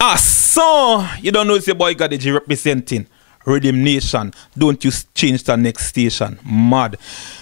So you don't know it's your boy Gaddie G representing Rhythm Nation. Don't you change to the next station. Mad.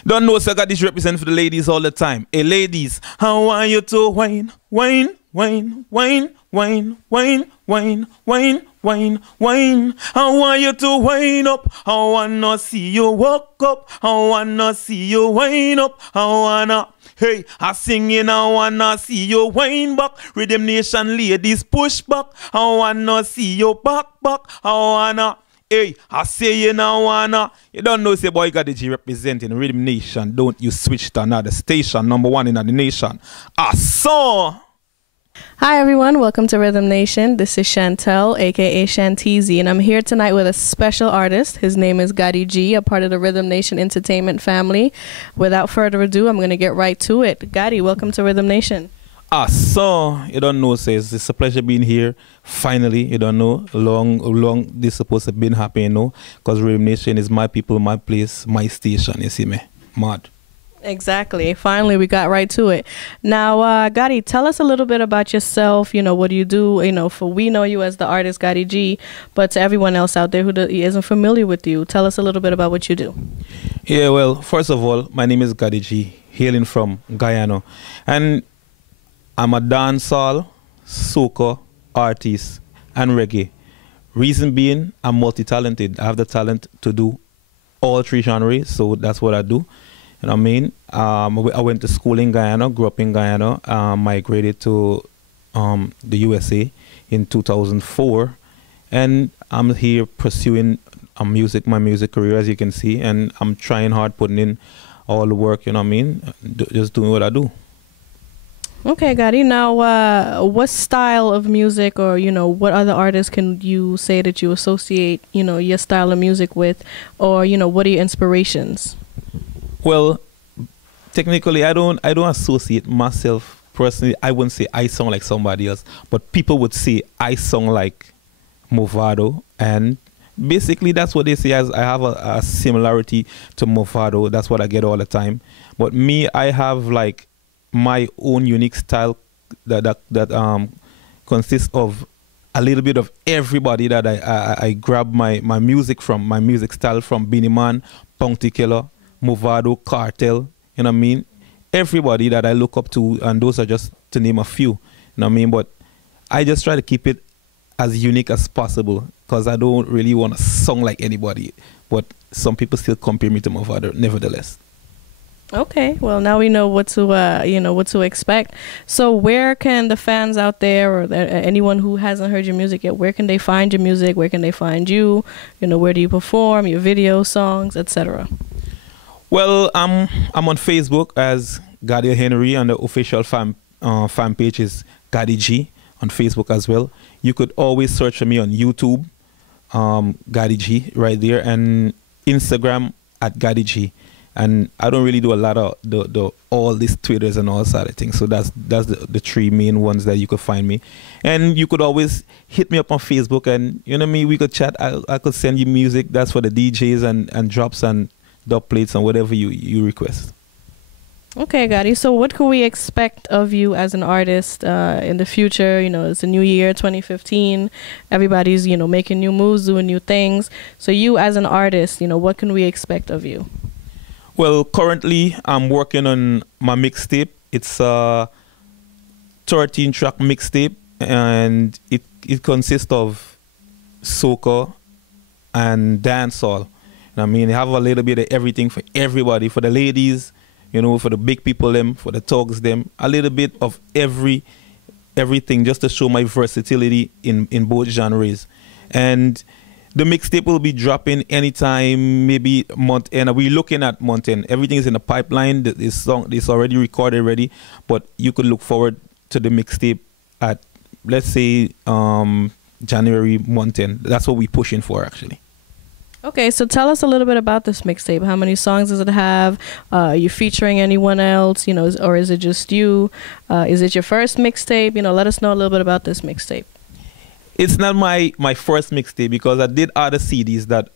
Don't know so Gaddie G represent for the ladies all the time. Hey ladies, how want you to whine, whine, whine, whine, whine, whine, whine, whine, whine, whine. I want you to whine up. I wanna see you walk up. I wanna see you whine up. I wanna. Hey, I singing, I wanna see you whine back. Rhythm Nation ladies push back. I wanna see you back. I wanna. Hey, I say you now wanna. You don't know, say boy Gaddie G representing Rhythm Nation. Don't you switch to another station, #1 in the nation. So. Hi everyone, welcome to Rhythm Nation. This is Chantelle, aka Chanteezy, and I'm here tonight with a special artist. His name is Gaddie G, a part of the Rhythm Nation entertainment family. Without further ado, I'm going to get right to it. Gaddie, welcome to Rhythm Nation. So you don't know, says it's a pleasure being here. Finally, you don't know, long this supposed to have been happening, you know, because Rhythm Nation is my people, my place, my station. You see me, mad. Exactly. Finally, we got right to it. Now, Gaddie, tell us a little bit about yourself. You know, what do you do? You know, for we know you as the artist Gaddie G, but to everyone else out there who isn't familiar with you, tell us a little bit about what you do. Yeah, well, first of all, my name is Gaddie G, hailing from Guyana, and I'm a dancehall, soca artist, and reggae. Reason being, I'm multi-talented. I have the talent to do all three genres, so that's what I do. You know what I mean? I went to school in Guyana, grew up in Guyana, migrated to the USA in 2004, and I'm here pursuing my music career, as you can see, and I'm trying hard, putting in all the work, you know what I mean? Just doing what I do. Okay, Gaddie. Now, what style of music, or you know, what other artists can you say that you associate, you know, your style of music with, or you know, what are your inspirations? Well, technically, I don't associate myself personally. I wouldn't say I sound like somebody else, but people would say I sound like Movado, and basically that's what they say. As I have a similarity to Movado. That's what I get all the time. But me, I have like my own unique style that consists of a little bit of everybody that I grab my music from, my music style from. Beenie Man, Bounty Killer, Movado, Cartel, you know what I mean? Everybody that I look up to, and those are just to name a few, you know what I mean? But I just try to keep it as unique as possible because I don't really want to song like anybody. But some people still compare me to Movado, nevertheless. Okay, well now we know what to you know, what to expect. So where can the fans out there, or anyone who hasn't heard your music yet, where can they find your music? Where can they find you? You know, where do you perform? Your videos, songs, etc. Well, I'm on Facebook as Gaddie Henry, and the official fan page is Gaddie G on Facebook as well. You could always search for me on YouTube, Gaddie G right there, and Instagram at Gaddie G. And I don't really do a lot of all these Twitters and all sort of things. So that's the three main ones that you could find me. And you could always hit me up on Facebook, and you know me, we could chat. I could send you music. That's for the DJs and drops and dub plates and whatever you request. Okay, Gaddie. So what can we expect of you as an artist in the future? You know, it's a new year, 2015. Everybody's, you know, making new moves, doing new things. So you as an artist, you know, what can we expect of you? Well, currently I'm working on my mixtape. It's a 13-track mixtape, and it consists of soca and dancehall. I mean, I have a little bit of everything for everybody, for the ladies, you know, for the big people them, for the thugs them, a little bit of everything, just to show my versatility in both genres. And the mixtape will be dropping anytime, maybe month end. We're looking at month end. Everything is in the pipeline. This song is already recorded, ready, but you could look forward to the mixtape at, let's say, January month end. That's what we're pushing for, actually. Okay, so tell us a little bit about this mixtape. How many songs does it have? Are you featuring anyone else, you know, or is it just you? Is it your first mixtape? You know, let us know a little bit about this mixtape. It's not my first mixtape, because I did other CDs that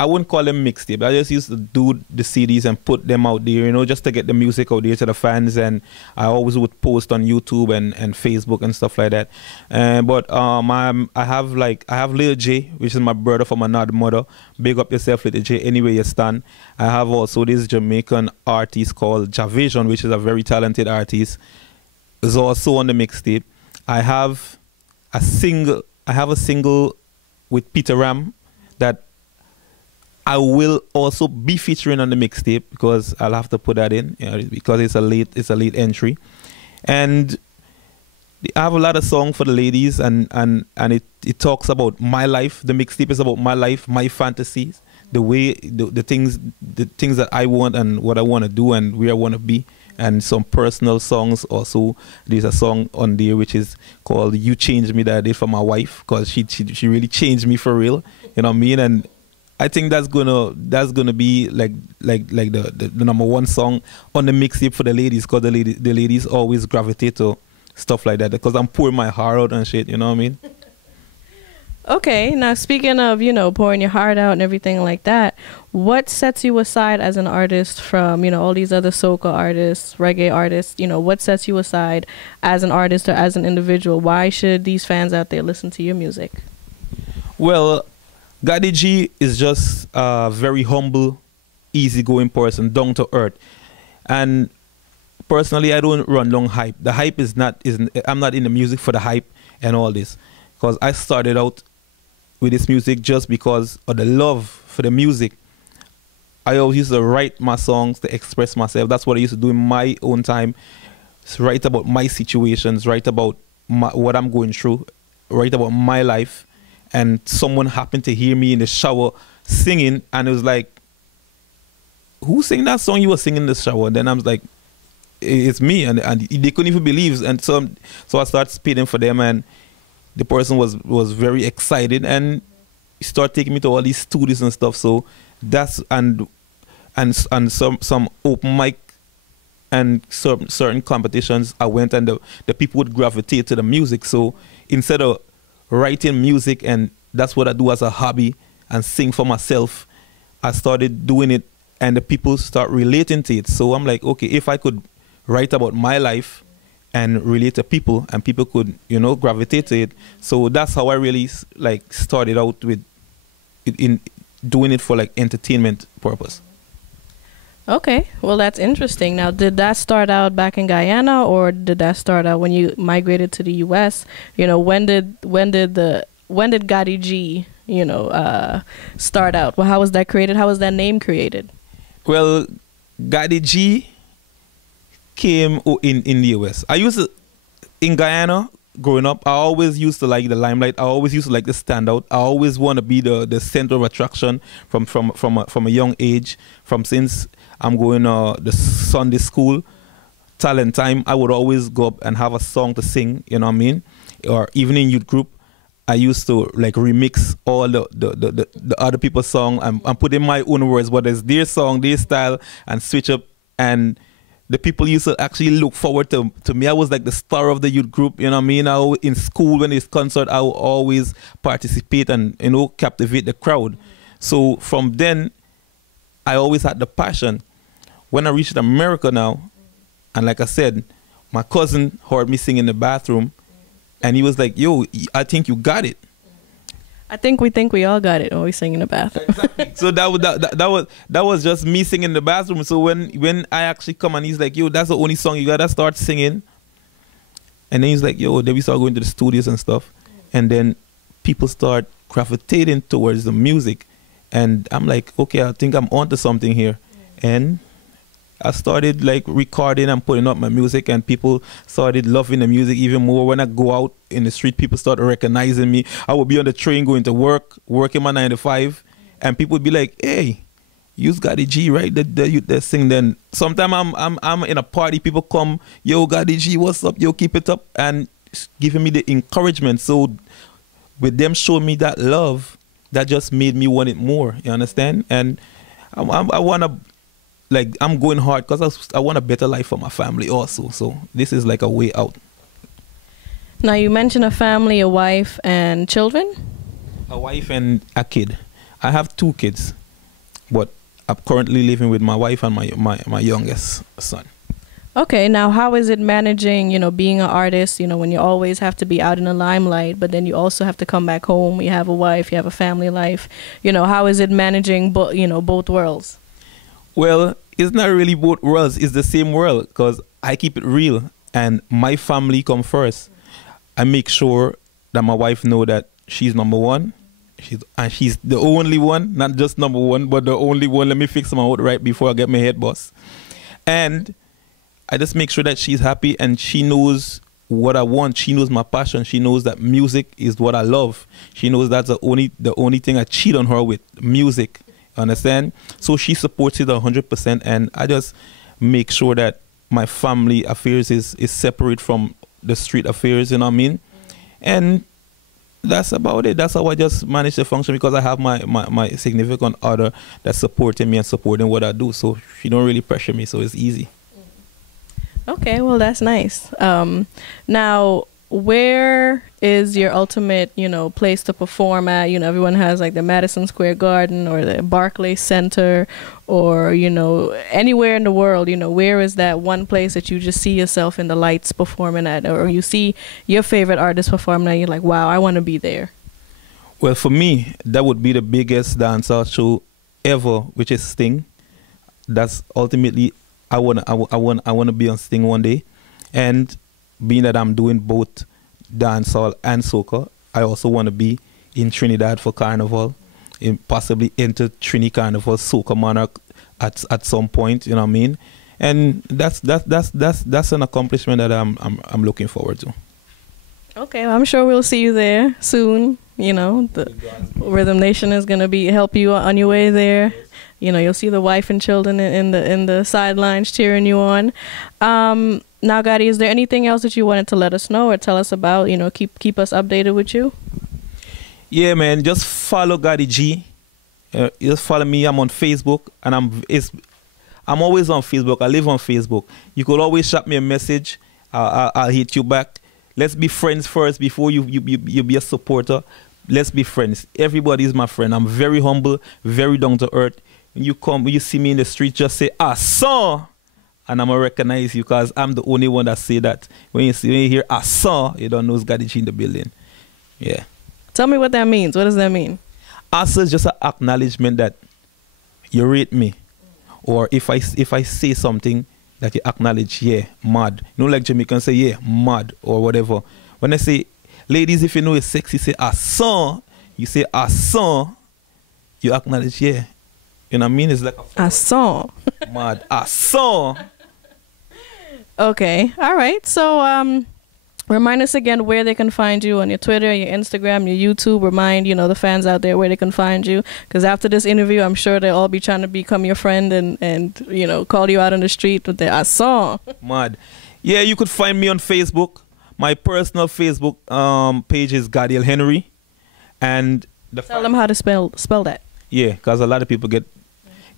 I wouldn't call them mixtape. I just used to do the CDs and put them out there, you know, just to get the music out there to the fans. And I always would post on YouTube and Facebook and stuff like that. But I have Lil J, which is my brother from another mother. Big up yourself, Lil J, anywhere you stand. I have also this Jamaican artist called Javision, which is a very talented artist. Is also on the mixtape. I have a single with Peter Ram that I will also be featuring on the mixtape, because I'll have to put that in, you know, because it's a late entry. And I have a lot of songs for the ladies, and it talks about my life. The mixtape is about my life, my fantasies, the things that I want and what I want to do and where I want to be. And some personal songs also. There's a song on there which is called "You Changed Me" that I did for my wife, because she really changed me for real. You know what I mean? And I think that's gonna be like the number one song on the mixtape for the ladies, because the ladies always gravitate to stuff like that, because I'm pouring my heart out and shit. You know what I mean? Okay, now speaking of, you know, pouring your heart out and everything like that, what sets you aside as an artist from, you know, all these other soca artists, reggae artists? You know, what sets you aside as an artist or as an individual? Why should these fans out there listen to your music? Well, Gaddie G is just a very humble, easygoing person, down to earth. And personally, I don't run long hype. The hype I'm not in the music for the hype and all this, because I started out with this music just because of the love for the music. I always used to write my songs to express myself. That's what I used to do in my own time. Write about my situations, write about what I'm going through, write about my life. And someone happened to hear me in the shower singing, and it was like, who sang that song you were singing in the shower? And then I was like, it's me. And they couldn't even believe. And so I started speaking for them, and the person was very excited, and he started taking me to all these studios and stuff. So that's and some open mic and certain competitions I went, and the people would gravitate to the music. So instead of writing music, and that's what I do as a hobby and sing for myself, I started doing it, and the people start relating to it. So I'm like, okay, if I could write about my life and relate to people, and people could, you know, gravitate to it. So that's how I really like started out with in doing it for like entertainment purpose. Okay, well, that's interesting. Now, did that start out back in Guyana, or did that start out when you migrated to the U.S.? You know, when did Gaddie G, you know, start out? Well, how was that created? How was that name created? Well, Gaddie G came in the U.S. I used to, in Guyana, growing up, I always used to like the limelight. I always used to like to stand out. I always want to be the center of attraction from a young age. From since I'm going the Sunday school, talent time, I would always go up and have a song to sing, you know what I mean? Or even in youth group, I used to like remix all the other people's song and put in my own words, but it's their song, their style, and switch up. And the people used to actually look forward to me. I was like the star of the youth group, you know what I mean? In school, when there's concert, I would always participate and, you know, captivate the crowd. So from then, I always had the passion. When I reached America now, and like I said, my cousin heard me sing in the bathroom, and he was like, yo, I think you got it. I think we all got it when we sing in the bathroom. Exactly. So that was just me singing in the bathroom. So when I actually come and he's like, yo, that's the only song you gotta start singing. And then he's like, yo, then we start going to the studios and stuff. And then people start gravitating towards the music. And I'm like, okay, I think I'm onto something here. And I started like recording and putting up my music, and people started loving the music even more. When I go out in the street, people started recognizing me. I would be on the train going to working my 9 to 5, and people would be like, hey, you's Gaddie G, right? That sing. Then sometime I'm in a party, people come, yo, Gaddie G, what's up? Yo, keep it up, and giving me the encouragement. So with them showing me that love, that just made me want it more. You understand? And I want to, like, I'm going hard because I want a better life for my family also. So this is like a way out. Now, you mentioned a family, a wife, and children? A wife and a kid. I have 2 kids. but I'm currently living with my wife and my youngest son. Okay, now how is it managing, being an artist, when you always have to be out in the limelight, but then you also have to come back home, you have a wife, you have a family life, how is it managing, both worlds? Well, it's not really both worlds, it's the same world, because I keep it real, and my family come first. I make sure that my wife know that she's number one, she's the only one, not just number one, but the only one. Let me fix my out right before I get my head bust. And I just make sure that she's happy and she knows what I want. She knows my passion. She knows that music is what I love. She knows that's the only thing I cheat on her with, music. Understand? So she supports it 100%, and I just make sure that my family affairs is separate from the street affairs, you know what I mean? And that's about it. That's how I just manage the function, because I have my significant other that's supporting me and supporting what I do. So she don't really pressure me, so it's easy. Okay, well, that's nice. Now, where is your ultimate, place to perform at? Everyone has like the Madison Square Garden or the Barclays Center or, anywhere in the world, where is that one place that you just see yourself in the lights performing at, or you see your favorite artist performing at, you're like, wow, I want to be there? Well, for me, that would be the biggest dancehall show ever, which is Sting. That's ultimately, I wanna be on Sting one day. And being that I'm doing both dancehall and soca, I also want to be in Trinidad for Carnival, possibly enter Trini Carnival, Soca Monarch at some point, you know what I mean? And that's an accomplishment that I'm looking forward to. Okay, well, I'm sure we'll see you there soon. The Rhythm Nation is gonna help you on your way there. You'll see the wife and children in the sidelines cheering you on. Now, Gaddie, is there anything else that you wanted to let us know or tell us about? Keep us updated with you. Yeah, man. Just follow Gaddie G. Just follow me. I'm on Facebook, and I'm always on Facebook. I live on Facebook. You could always shot me a message. I'll hit you back. Let's be friends first before you be a supporter. Let's be friends. Everybody is my friend. I'm very humble, very down to earth. When you see me in the street, just say, "I saw," and I'm gonna recognize you, because I'm the only one that say that. When you hear "I saw," you don't know it's Gaddie G in the building. Yeah. Tell me what that means. What does that mean? "I saw" is just an acknowledgement that you rate me, or if I say something that you acknowledge, yeah, mad. Like Jamaicans say, yeah, mad, or whatever. When I say, ladies, if you know it's sexy, say "I saw." You say "I saw," you acknowledge, yeah. You know what I mean? It's like I saw. Mad. I saw. Okay. All right. So remind us again where they can find you on your Twitter, your Instagram, your YouTube. Remind, the fans out there where they can find you. Because after this interview, I'm sure they'll all be trying to become your friend and call you out on the street with the "I saw." Mad. Yeah, you could find me on Facebook. My personal Facebook page is Gaddie Henry. And tell them how to spell that. Yeah, because a lot of people get...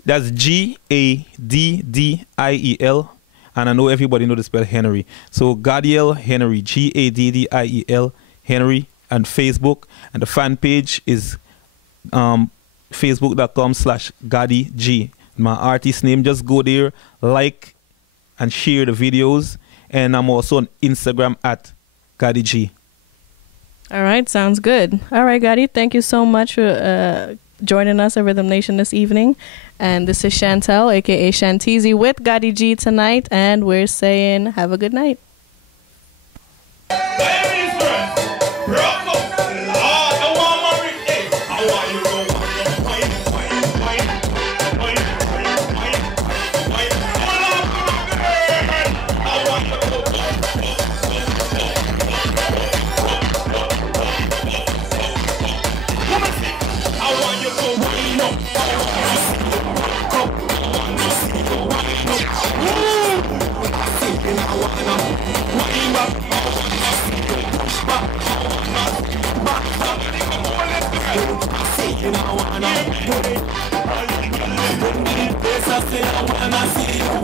That's Gadddiel, and I know everybody know to spell Henry. So Gaddie Henry, Gadddiel Henry, and Facebook, and the fan page is facebook.com/Gaddie G. My artist name. Just go there, like, and share the videos, and I'm also on Instagram at Gaddie G. All right, sounds good. All right, Gaddie, thank you so much for joining us at Rhythm Nation this evening. And this is Chantelle, aka Chanteezy, with Gaddie G tonight, and we're saying have a good night. I